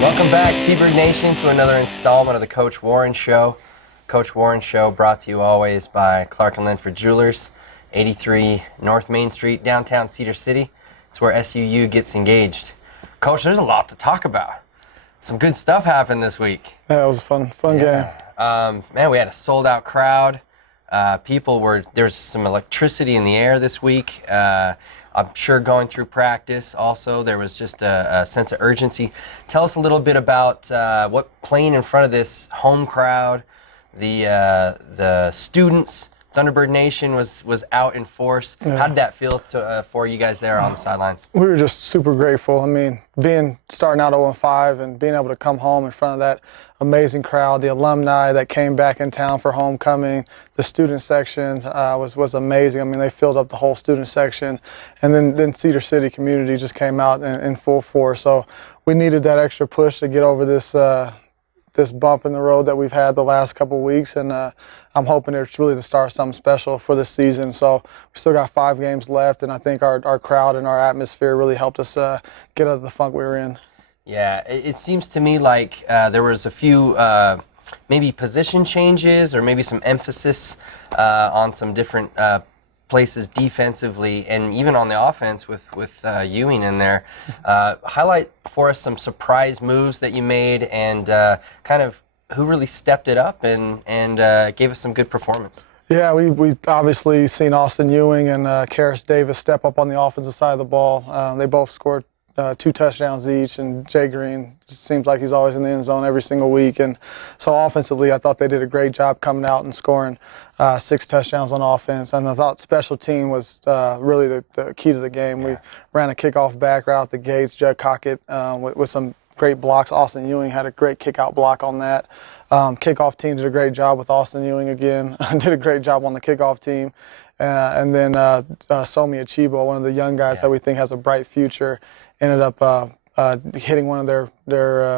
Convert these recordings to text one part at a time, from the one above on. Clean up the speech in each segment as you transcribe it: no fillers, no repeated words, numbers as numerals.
Welcome back, T-Bird Nation, to another installment of the Coach Warren Show. Coach Warren Show brought to you always by Clark & Linford Jewelers, 83 North Main Street, downtown Cedar City. It's where SUU gets engaged. Coach, there's a lot to talk about. Some good stuff happened this week. Yeah, it was a fun game. Man, we had a sold-out crowd. There's some electricity in the air this week. I'm sure going through practice also, there was just a sense of urgency. Tell us a little bit about what playing in front of this home crowd, the students, Thunderbird Nation was out in force. Yeah. How did that feel for you guys there on the sidelines? We were just super grateful. I mean, starting out 0-5 and being able to come home in front of that amazing crowd, the alumni that came back in town for homecoming, the student section was amazing. I mean, they filled up the whole student section, and then Cedar City community just came out in full force. So we needed that extra push to get over this bump in the road that we've had the last couple of weeks, and I'm hoping it's really to start something special for this season. So we still got 5 games left, and I think our crowd and our atmosphere really helped us get out of the funk we were in. Yeah, it seems to me like there was a few maybe position changes or maybe some emphasis on some different places defensively and even on the offense with Ewing in there. Highlight for us some surprise moves that you made and kind of who really stepped it up and gave us some good performance. Yeah, we obviously seen Austin Ewing and Karis Davis step up on the offensive side of the ball. They both scored 2 touchdowns each, and Jay Green just seems like he's always in the end zone every single week. And so offensively, I thought they did a great job coming out and scoring 6 touchdowns on offense. And I thought special team was really the key to the game. Yeah. We ran a kickoff back right out the gates. Judd Cockett with some great blocks. Austin Ewing had a great kick-out block on that. Kickoff team did a great job with Austin Ewing again. Did a great job on the kickoff team. And then Somi Achibo, one of the young guys that we think has a bright future, ended up hitting one of their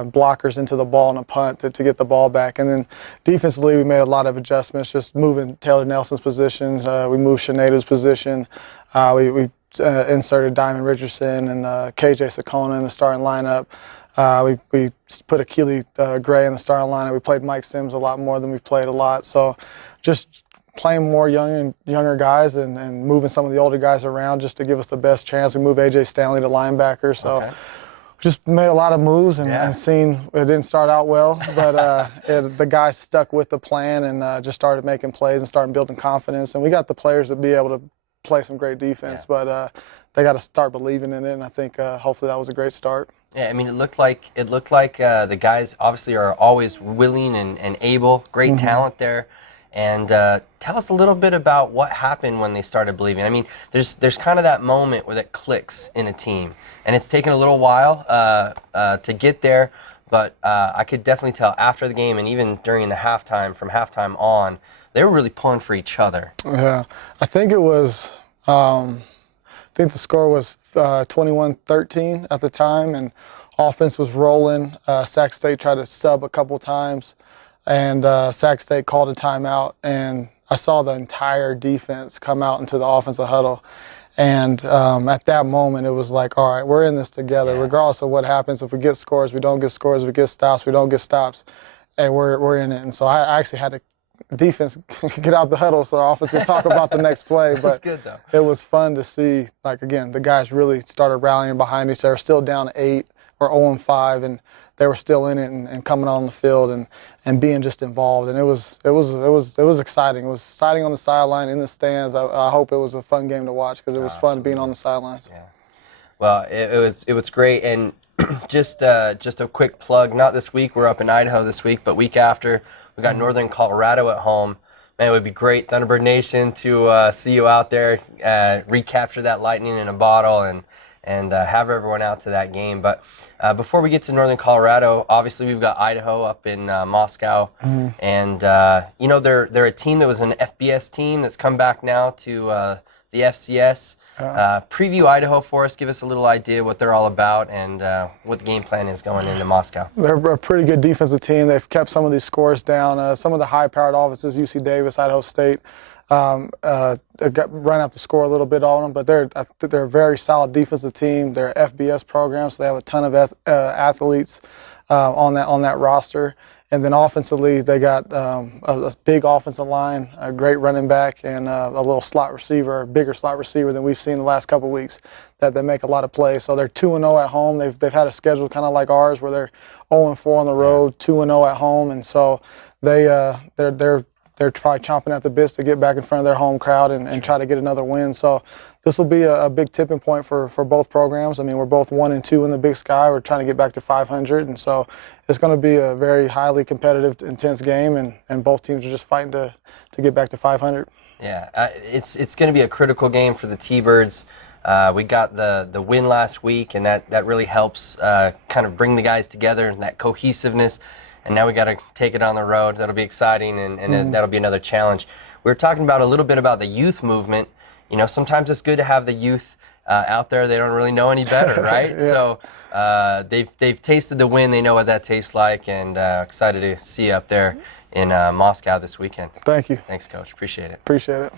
blockers into the ball on a punt to get the ball back. And then defensively, we made a lot of adjustments, just moving Taylor Nelson's positions. We moved Sinead's position. We inserted Diamond Richardson and KJ Sakona in the starting lineup. We put Akili Gray in the starting lineup. We played Mike Sims a lot more than we've played a lot. So just playing more younger guys and moving some of the older guys around just to give us the best chance. We moved A.J. Stanley to linebacker. So just made a lot of moves and seen it didn't start out well, but the guys stuck with the plan and just started making plays and started building confidence. And we got the players to be able to play some great defense, but they got to start believing in it, and I think hopefully that was a great start. Yeah, I mean, it looked like the guys obviously are always willing and able, great talent there. And tell us a little bit about what happened when they started believing. I mean, there's kind of that moment where it clicks in a team, and it's taken a little while to get there, but I could definitely tell after the game and even during the halftime, from halftime on, they were really pulling for each other. Yeah, I think it was, I think the score was 21-13 at the time, and offense was rolling. Sac State tried to sub a couple times, and Sac State called a timeout, and I saw the entire defense come out into the offensive huddle. And at that moment, it was like, all right, we're in this together, regardless of what happens. If we get scores, we don't get scores. If we get stops, we don't get stops. And we're in it. And so I actually had to defense get out the huddle so our offense could talk about the next play. But That's good, though. It was fun to see, like, again, the guys really started rallying behind each other. Still down 8 or 0-5, and they were still in it and coming on the field and being just involved. And it was exciting. It was exciting on the sideline, in the stands. I hope it was a fun game to watch because it was fun being on the sidelines. Yeah. Well, it was great. And just a quick plug. Not this week. We're up in Idaho this week, but week after we got Northern Colorado at home. Man, it would be great, Thunderbird Nation, to see you out there, recapture that lightning in a bottle, and have everyone out to that game. But before we get to Northern Colorado, obviously we've got Idaho up in Moscow, and they're a team that was an FBS team that's come back now to the FCS. Preview Idaho for us. Give us a little idea what they're all about and what the game plan is going into Moscow. They're a pretty good defensive team. They've kept some of these scores down. Some of the high-powered offenses, UC Davis, Idaho State, run out the score a little bit on them, but they're a very solid defensive team. They're FBS programs, so they have a ton of athletes. on that roster. And then offensively, they got a big offensive line, a great running back, and a little slot receiver, a bigger slot receiver than we've seen the last couple of weeks. That they make a lot of plays. So they're 2-0 at home. They've had a schedule kind of like ours, where they're 0-4 on the road, 2-0 at home, and so they're probably chomping at the bits to get back in front of their home crowd and try to get another win. So this will be a big tipping point for both programs. I mean, we're both 1-2 in the Big Sky. We're trying to get back to 500, and so it's going to be a very highly competitive, intense game, and both teams are just fighting to get back to 500. Yeah, it's going to be a critical game for the T-Birds. We got the win last week, and that really helps kind of bring the guys together and that cohesiveness. And now we got to take it on the road. That'll be exciting, and that'll be another challenge. We were talking about a little bit about the youth movement. You know, sometimes it's good to have the youth out there. They don't really know any better, right? Yeah. So they've tasted the win. They know what that tastes like, and excited to see you up there in Moscow this weekend. Thank you. Thanks, Coach. Appreciate it. Appreciate it.